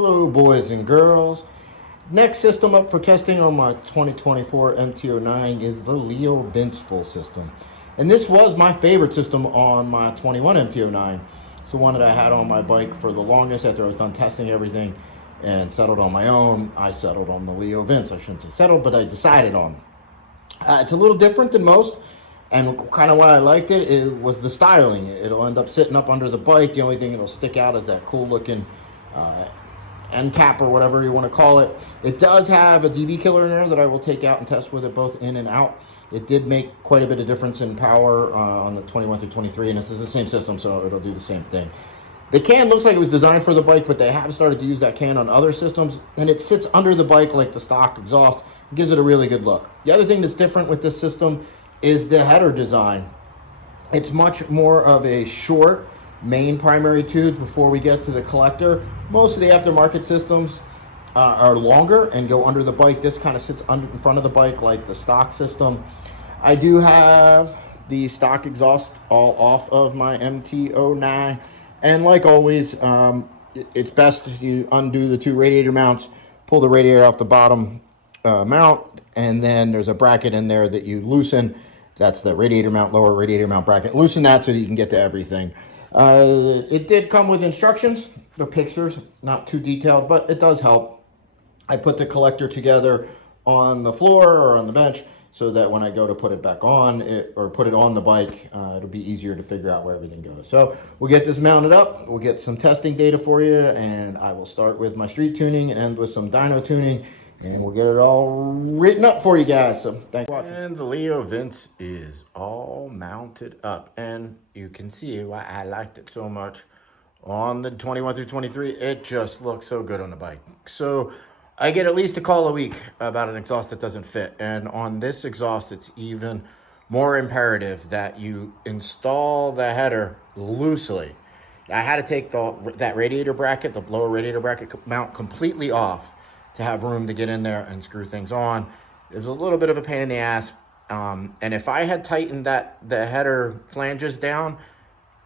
Hello boys and girls. Next system up for testing on my 2024 MT09 is the Leo Vince full system. And this was my favorite system on my 21 MT09. It's the one that I had on my bike for the longest after I was done testing everything and settled on my own. I settled on the Leo Vince. I shouldn't say settled, but I decided on. It's a little different than most. And kind of why I liked it, it was the styling. It'll end up sitting up under the bike. The only thing that'll stick out is that cool looking end cap or whatever you want to call it. It does have a DB killer in there that I will take out and test with it both in and out. It did make quite a bit of difference in power on the 21 through 23, and this is the same system, so it'll do the same thing. The can looks like it was designed for the bike, but they have started to use that can on other systems, and it sits under the bike like the stock exhaust. It gives it a really good look. The other thing that's different with this system is the header design. It's much more of a short main primary tube before we get to the collector. Most of the aftermarket systems are longer and go under the bike. This kind of sits in front of the bike like the stock system. I do have the stock exhaust all off of my MT09, and like always, it's best if you undo the two radiator mounts, pull the radiator off the bottom mount, and then there's a bracket in there that you loosen. That's the radiator mount, lower radiator mount bracket. Loosen that so that you can get to everything. It did come with instructions, the pictures, not too detailed, but it does help. I put the collector together on the floor or on the bench so that when I go to put it back on or put it on the bike, it'll be easier to figure out where everything goes. So we'll get this mounted up. We'll get some testing data for you, and I will start with my street tuning and end with some dyno tuning. And we'll get it all written up for you guys. So thanks for watching. And the Leo Vince is all mounted up. And you can see why I liked it so much. On the 21 through 23, it just looks so good on the bike. So I get at least a call a week about an exhaust that doesn't fit. And on this exhaust, it's even more imperative that you install the header loosely. I had to take that radiator bracket, the lower radiator bracket mount completely off to have room to get in there and screw things on. It was a little bit of a pain in the ass. And if I had tightened the header flanges down,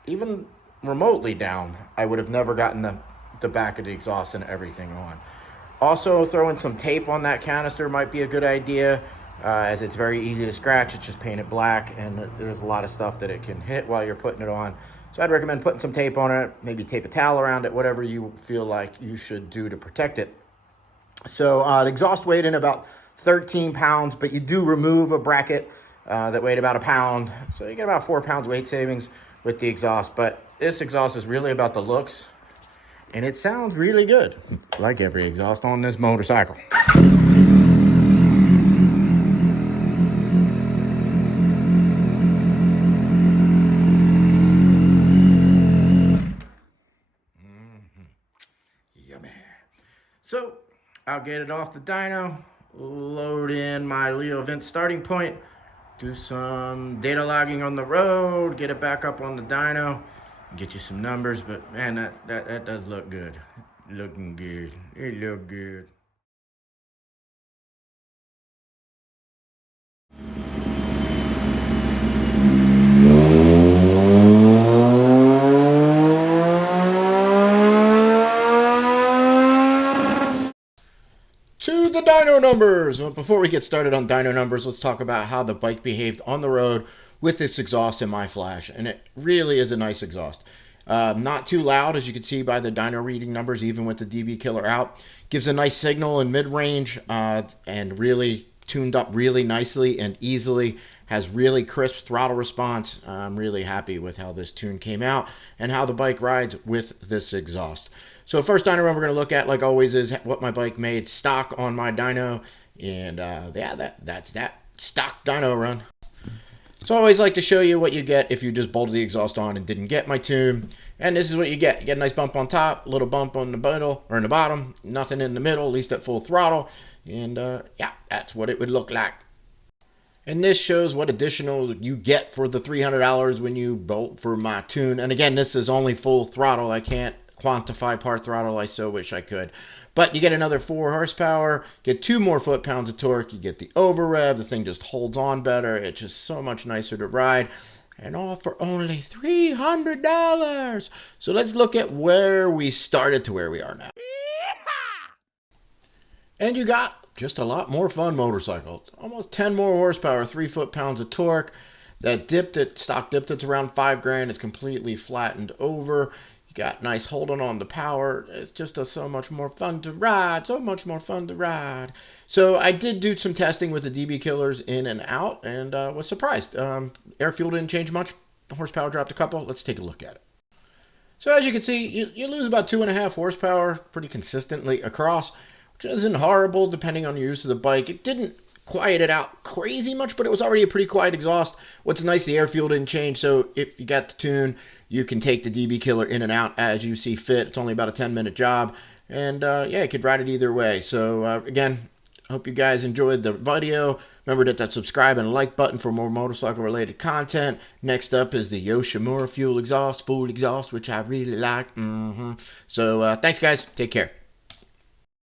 even remotely down, I would have never gotten the back of the exhaust and everything on. Also, throwing some tape on that canister might be a good idea, as it's very easy to scratch. It's just painted black, and there's a lot of stuff that it can hit while you're putting it on. So I'd recommend putting some tape on it, maybe tape a towel around it, whatever you feel like you should do to protect it. So the exhaust weighed in about 13 pounds, but you do remove a bracket that weighed about a pound. So you get about 4 pounds weight savings with the exhaust. But this exhaust is really about the looks, and it sounds really good, like every exhaust on this motorcycle. Yummy. So I'll get it off the dyno, load in my Leo Vince starting point, do some data logging on the road, get it back up on the dyno, get you some numbers. But man, that does look good. Looking good. It look good. To the dyno numbers. Well, before we get started on dyno numbers, let's talk about how the bike behaved on the road with its exhaust in my flash. And it really is a nice exhaust. Not too loud, as you can see by the dyno reading numbers, even with the DB killer out. Gives a nice signal in mid-range and really tuned up really nicely and easily. Has really crisp throttle response. I'm really happy with how this tune came out and how the bike rides with this exhaust. So first dyno run we're going to look at, like always, is what my bike made stock on my dyno. And yeah, that's that stock dyno run. So I always like to show you what you get if you just bolted the exhaust on and didn't get my tune. And this is what you get. You get a nice bump on top, a little bump on the middle, or in the bottom, nothing in the middle, at least at full throttle. And yeah, that's what it would look like. And this shows what additional you get for the $300 when you bolt for my tune. And again, this is only full throttle. I can't quantify part throttle. I so wish I could. But you get another 4 horsepower, get 2 more foot-pounds of torque. You get the over rev. The thing just holds on better. It's just so much nicer to ride. And all for only $300. So let's look at where we started to where we are now. And you got just a lot more fun motorcycle. Almost 10 more horsepower, 3 foot-pounds of torque. That stock dip that's around $5,000 is completely flattened over. You got nice holding on the power. It's just so much more fun to ride. So much more fun to ride. So I did do some testing with the DB killers in and out, and was surprised. Air fuel didn't change much. The horsepower dropped a couple. Let's take a look at it. So as you can see, you lose about 2.5 horsepower pretty consistently across, which isn't horrible depending on your use of the bike. It didn't quiet it out crazy much, but it was already a pretty quiet exhaust. What's nice, the air fuel didn't change, so if you got the tune, you can take the DB killer in and out as you see fit. It's only about a 10-minute job, and yeah, you could ride it either way. So again, hope you guys enjoyed the video. Remember to hit that subscribe and like button for more motorcycle related content. Next up is the Yoshimura full exhaust, which I really like. So thanks guys, take care.